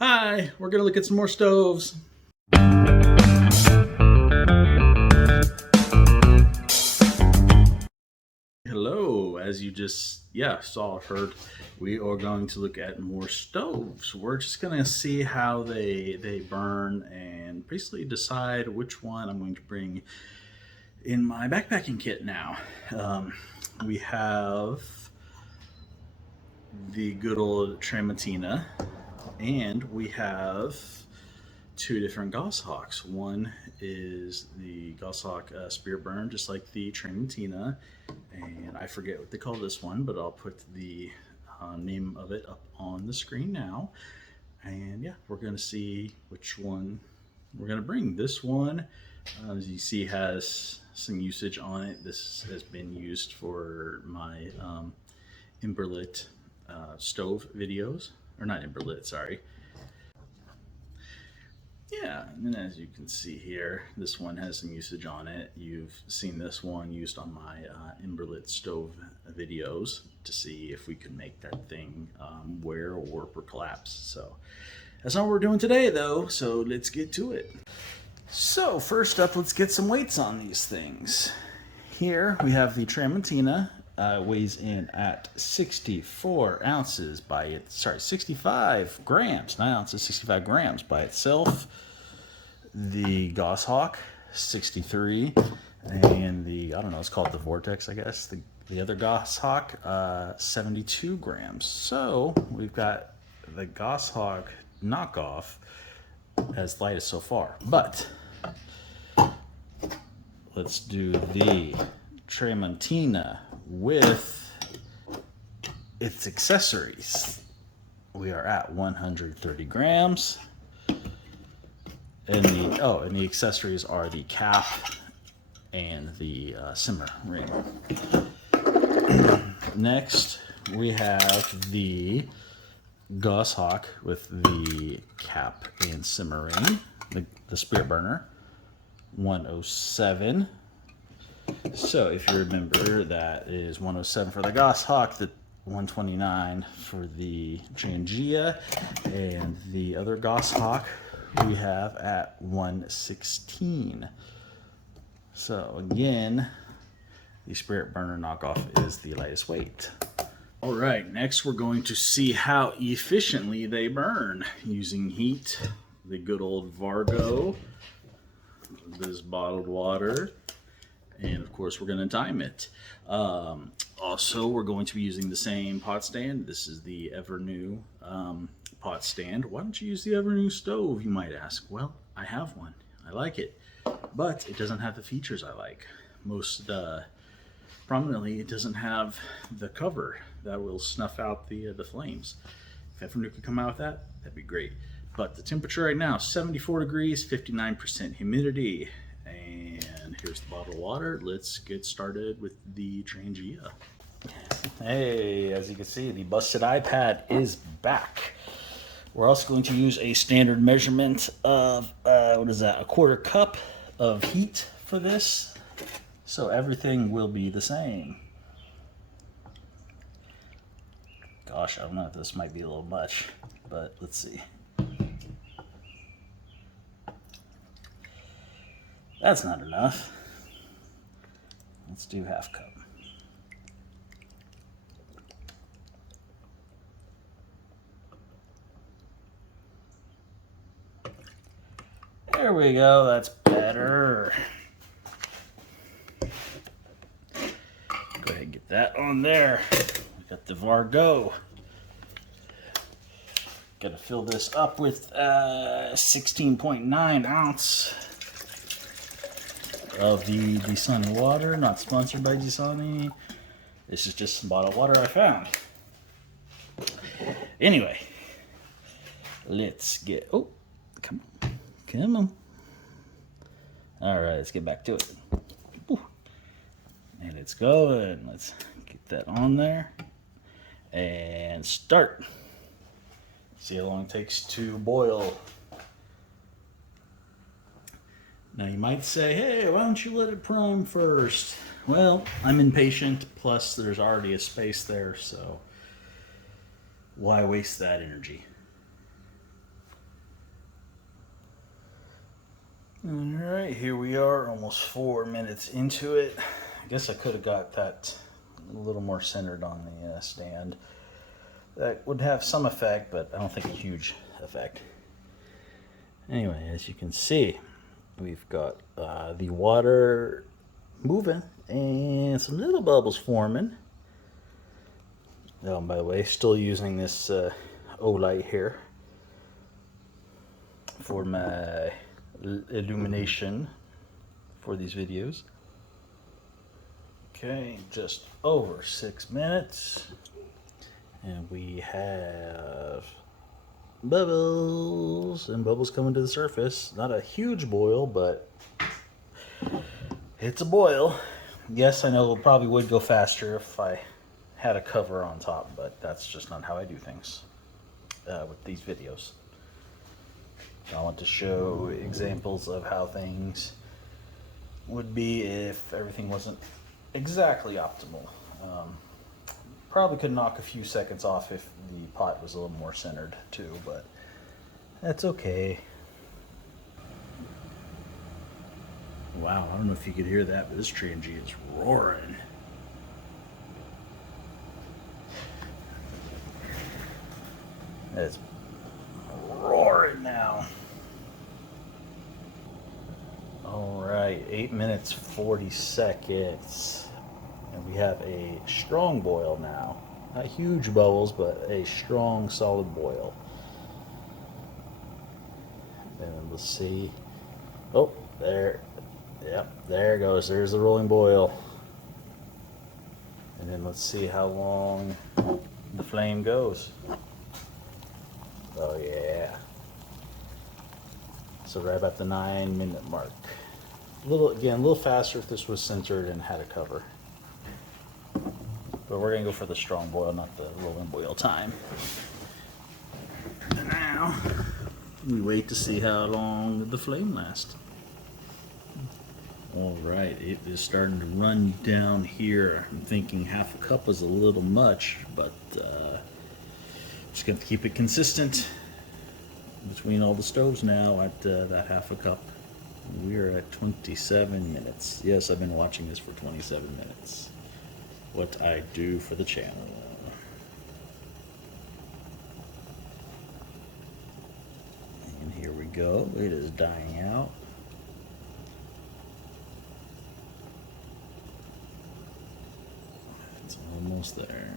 Hi, we're gonna look at some more stoves. Hello, as you just saw or heard, we are going to look at more stoves. We're just gonna see how they burn and basically decide which one I'm going to bring in my backpacking kit now. We have the good old Tramontina, and we have two different Goshawks. One is the Goshawk Spirit Burn, just like the Tramontina, and I forget what they call this one, but I'll put the name of it up on the screen now. And yeah, we're gonna see which one we're gonna bring. This one, as you see, has some usage on it. This has been used for my Imberlit stove videos, or not Imberlit, sorry. Yeah, and as you can see here, this one has some usage on it. You've seen this one used on my Imberlit stove videos to see if we could make that thing wear, warp, or collapse. So that's not what we're doing today, though, so let's get to it. So first up, let's get some weights on these things. Here we have the Tramontina. Weighs in at 64 ounces by it. Sorry, 65 grams, not ounces, 65 grams by itself. The Goshawk, 63, and the, I don't know, it's called the Vortex, I guess. The other Goshawk, 72 grams. So we've got the Goshawk knockoff as light as so far. But let's do the Tramontina with its accessories. We are at 130 grams. And the accessories are the cap and the simmer ring. Next, we have the Goshawk with the cap and simmer ring, the Spirit Burner, 107. So if you remember, that is 107 for the Goshawk, the 129 for the Trangia, and the other Goshawk we have at 116. So again, the Spirit Burner knockoff is the lightest weight. All right, next we're going to see how efficiently they burn using heat. The good old Vargo, this bottled water, and of course we're going to time it. Also, we're going to be using the same pot stand. This is the Evernew pot stand. Why don't you use the Evernew stove, you might ask? Well, I have one. I like it, but it doesn't have the features I like. Most prominently, it doesn't have the cover that will snuff out the flames. If Evernew could come out with that, that'd be great. But the temperature right now, 74 degrees, 59% humidity. And here's the bottle of water. Let's get started with the Trangia. Hey, as you can see, the busted iPad is back. We're also going to use a standard measurement of, what is that, a quarter cup of heat for this. So everything will be the same. Gosh, I don't know if this might be a little much, but let's see. That's not enough. Let's do half cup. There we go, that's better. Go ahead and get that on there. We got the Vargo. Gotta fill this up with 16.9 ounce of the Dasani water. Not sponsored by Dasani. This is just some bottled water I found. Anyway, let's get, oh, come on. Come on. All right, let's get back to it. And it's going. Let's get that on there. And start. See how long it takes to boil. Now you might say, hey, why don't you let it prime first? Well, I'm impatient, plus there's already a space there, so why waste that energy? here we are, almost 4 minutes into it. I guess I could have got that a little more centered on the stand. That would have some effect, but I don't think a huge effect. Anyway, as you can see, we've got the water moving and some little bubbles forming. Oh, by the way, still using this O-light here for my illumination for these videos. Okay, just over 6 minutes. And we have bubbles and bubbles coming to the surface. Not a huge boil, but it's a boil. Yes, I know it probably would go faster if I had a cover on top, but that's just not how I do things with these videos. I want to show examples of how things would be if everything wasn't exactly optimal. Probably could knock a few seconds off if the pot was a little more centered too, but that's okay. Wow, I don't know if you could hear that, but this Trangia is roaring. It's roaring now. All right, 8 minutes 40 seconds. And we have a strong boil now. Not huge bubbles, but a strong, solid boil. And let's see. Oh, there. Yep, there it goes. There's the rolling boil. And then let's see how long the flame goes. Oh yeah. So right about the 9-minute mark. A little faster if this was centered and had a cover. But we're gonna go for the strong boil, not the rolling boil time. And now we wait to see how long the flame lasts. All right, it is starting to run down here. I'm thinking half a cup was a little much, but just gonna keep it consistent between all the stoves now at that half a cup. We're at 27 minutes. Yes, I've been watching this for 27 minutes. What I do for the channel. And here we go. It is dying out. It's almost there.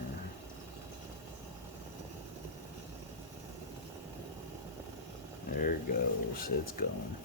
There it goes. It's gone.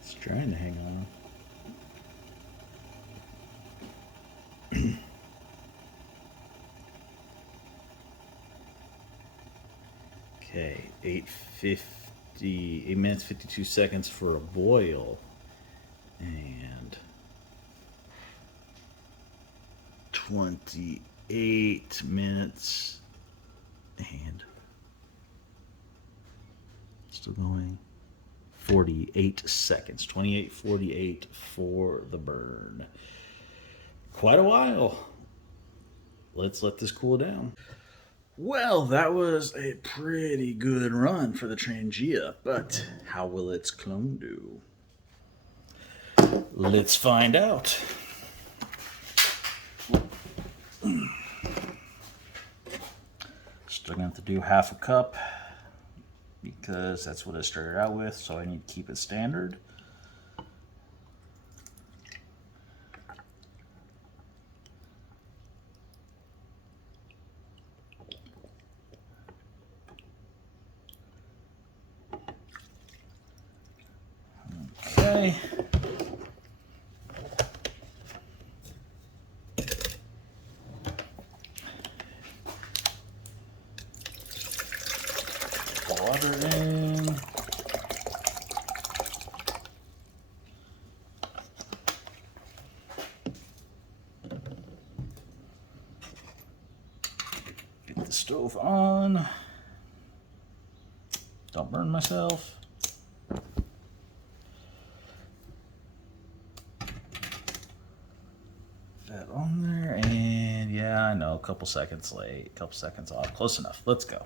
It's trying to hang on. Okay, 8 minutes 52 seconds for a boil, and 28 minutes, and still going. 48 seconds. 28:48 for the burn. Quite a while. Let's let this cool down. Well, that was a pretty good run for the Trangia, but how will its clone do? Let's find out. Still gonna have to do half a cup, because that's what I started out with, so I need to keep it standard. Okay. stove on. Don't burn myself. That on there, and yeah, I know, a couple seconds late, a couple seconds off. Close enough. Let's go.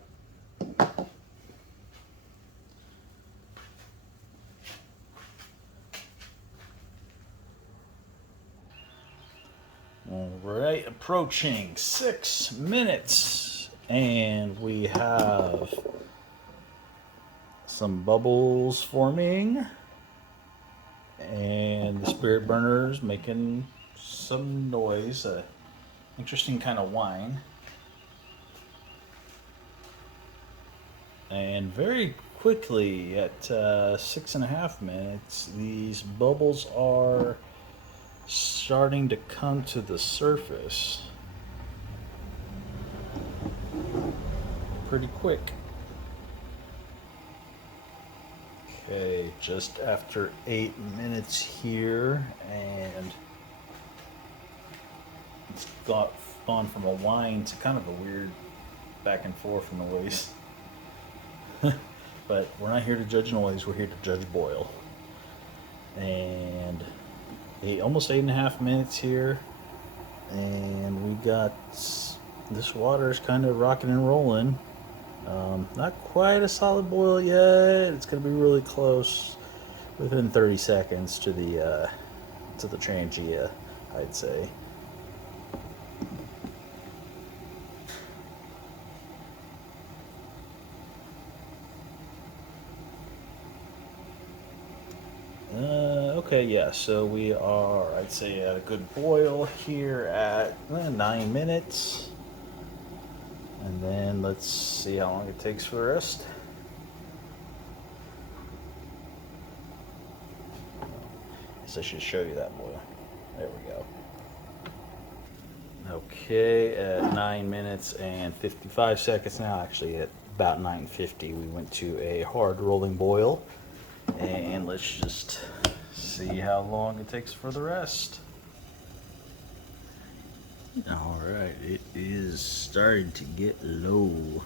All right, approaching 6 minutes, and we have some bubbles forming, and the spirit burner's making some noise. Interesting kind of whine. And very quickly, at 6.5 minutes, these bubbles are starting to come to the surface pretty quick. Okay, just after 8 minutes here, and it's gone from a whine to kind of a weird back and forth noise. But we're not here to judge noise, we're here to judge boil. And almost 8.5 minutes here, and we got this water is kind of rocking and rolling. Not quite a solid boil yet. It's going to be really close, within 30 seconds to the Trangia, I'd say. Okay, yeah, so we are, I'd say, at a good boil here at 9 minutes. And then let's see how long it takes for the rest. Guess I should show you that boil. There we go. Okay, at 9 minutes and 55 seconds now, actually at about 9:50, we went to a hard rolling boil. And let's just see how long it takes for the rest. All right, it is starting to get low.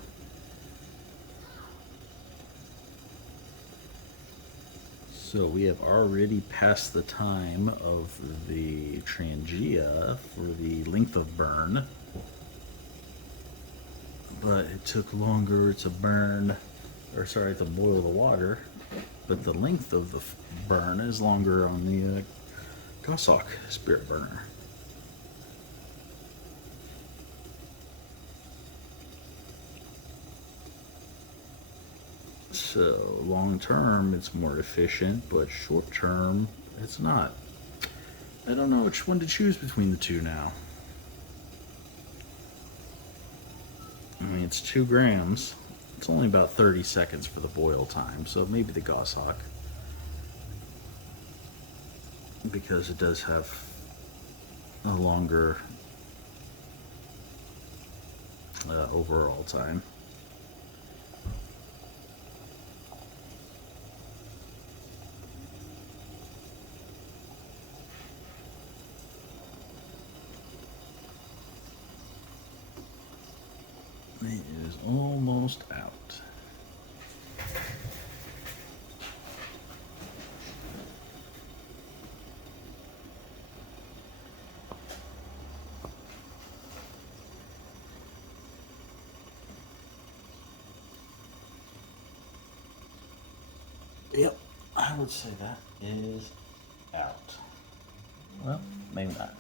So we have already passed the time of the Trangia for the length of burn, but it took longer to burn, or sorry, to boil the water. But the length of the burn is longer on the Goshawk spirit burner. So long term it's more efficient, but short term it's not. I don't know which one to choose between the two now. I mean, it's 2 grams. It's only about 30 seconds for the boil time, so maybe the Goshawk, because it does have a longer overall time. It is almost out. Yep, I would say that is out. Well, maybe not.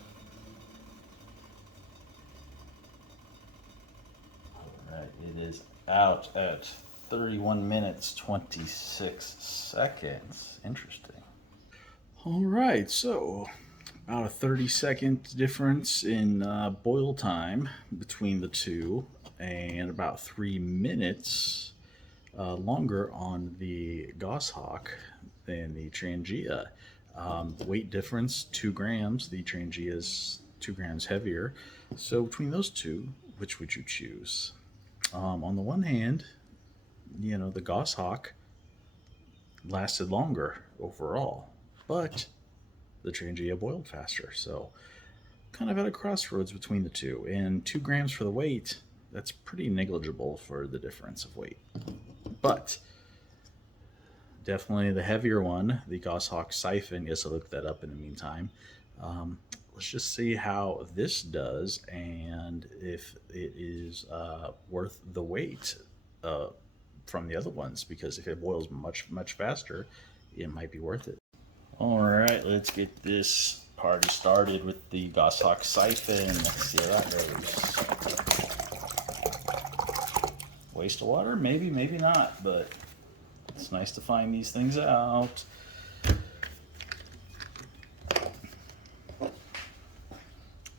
Alright, it is out at 31 minutes 26 seconds. Interesting. Alright, so about a 30-second difference in boil time between the two, and about 3 minutes longer on the Goshawk than the Trangia. Weight difference, 2 grams. The Trangia is 2 grams heavier. So between those two, which would you choose? On the one hand, you know, the Goshawk lasted longer overall, but the Trangia boiled faster. So kind of at a crossroads between the two. And 2 grams for the weight, that's pretty negligible for the difference of weight. But definitely the heavier one, the Goshawk Siphon. Yes, I looked that up in the meantime. Let's just see how this does and if it is worth the weight from the other ones, because if it boils much faster, it might be worth it. All right, let's get this party started with the Goshawk Siphon. Let's see how that goes. Waste of water? Maybe, maybe not, but it's nice to find these things out. I'm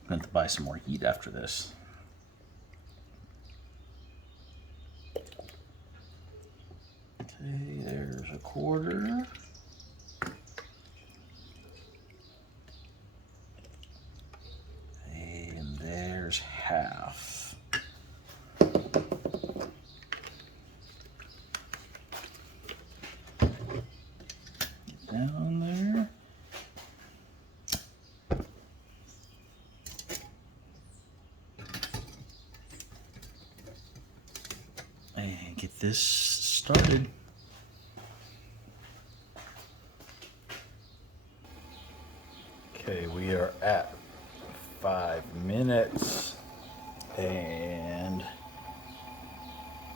going to buy some more heat after this. Okay, there's a quarter. And there's half. Get down there. And get this started. Okay, we are at 5 minutes and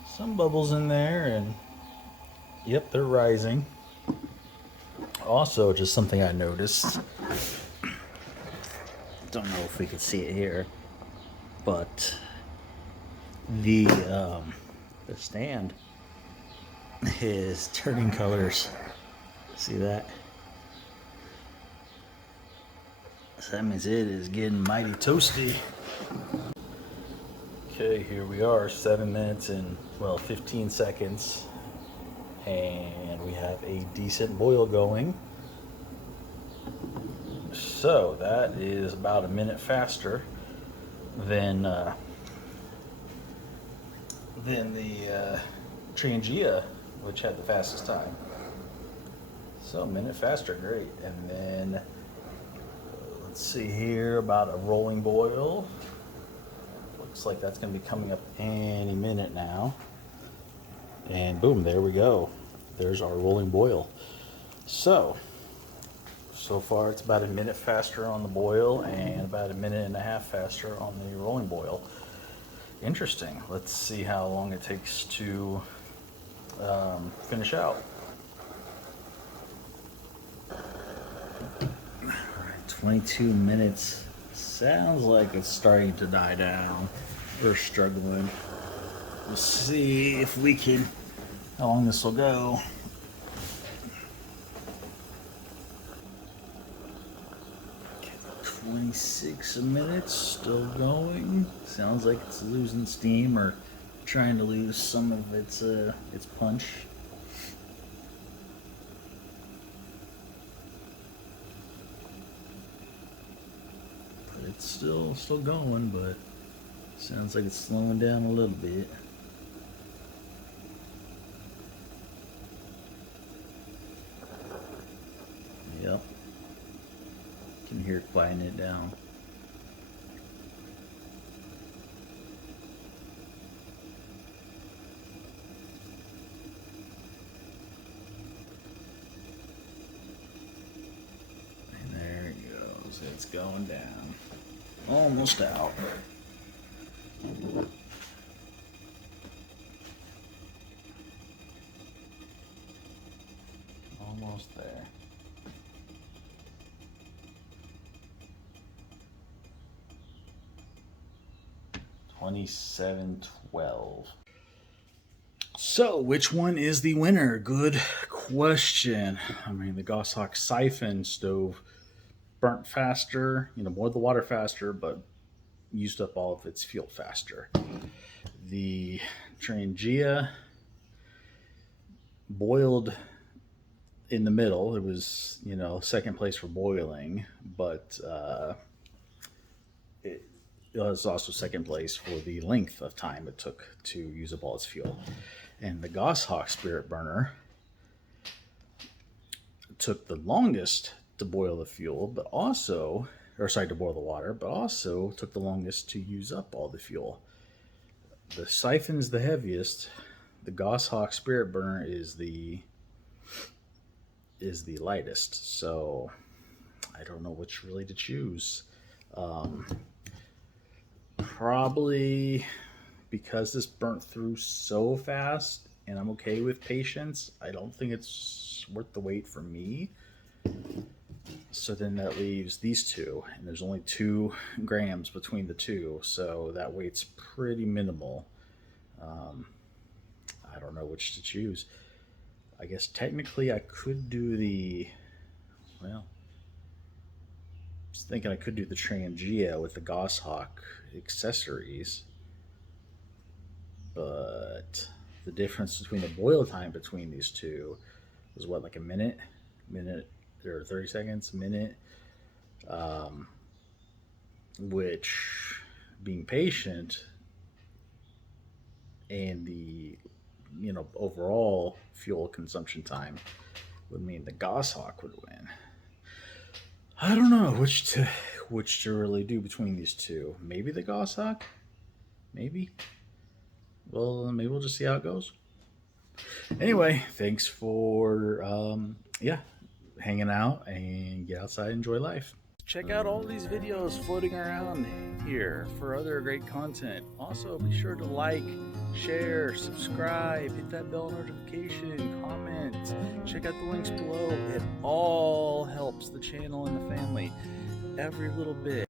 some bubbles in there, and yep, they're rising. Also, just something I noticed, don't know if we can see it here, but the stand is turning colors. See that? So that means it is getting mighty toasty. Okay, here we are, 7 minutes and, well, 15 seconds. And we have a decent boil going. So that is about a minute faster than the Trangia, which had the fastest time. So a minute faster, great. And then let's see here, about a rolling boil. Looks like that's going to be coming up any minute now. And boom, there we go. There's our rolling boil. So far it's about a minute faster on the boil and about a minute and a half faster on the rolling boil. Interesting. Let's see how long it takes to finish out. 22 minutes. Sounds like it's starting to die down. We're struggling. We'll see if we can, how long this will go. Okay, 26 minutes, still going. Sounds like it's losing steam or trying to lose some of its punch. But it's still going, but sounds like it's slowing down a little bit. Yep. Can hear it quieting it down. And there it goes. It's going down. Almost out. Almost there. $27.12. So, which one is the winner? Good question. I mean, the Goshawk Siphon stove burnt faster, boiled the water faster, but used up all of its fuel faster. The Trangia boiled in the middle. It was, second place for boiling, but it was also second place for the length of time it took to use up all its fuel. And the Goshawk Spirit Burner took the longest to boil the fuel, but also, to boil the water, but also took the longest to use up all the fuel. The Siphon's the heaviest. The Goshawk Spirit Burner is the lightest. So I don't know which really to choose. Probably because this burnt through so fast, and I'm okay with patience, I don't think it's worth the wait for me. So then that leaves these two, and there's only 2 grams between the two, so that weight's pretty minimal. I don't know which to choose. I guess technically I could do well, I was thinking I could do the Trangia with the Goshawk accessories, but the difference between the boil time between these two was what, like a minute or 30 seconds, a minute, which, being patient and the overall fuel consumption time, would mean the Goshawk would win. I don't know which to really do between these two. Maybe the Goshawk. Maybe. Well, maybe we'll just see how it goes. Anyway, thanks for hanging out, and get outside and enjoy life. Check out all these videos floating around here for other great content. Also, be sure to like, share, subscribe, hit that bell notification, comment, check out the links below. It all helps the channel and the family. Every little bit.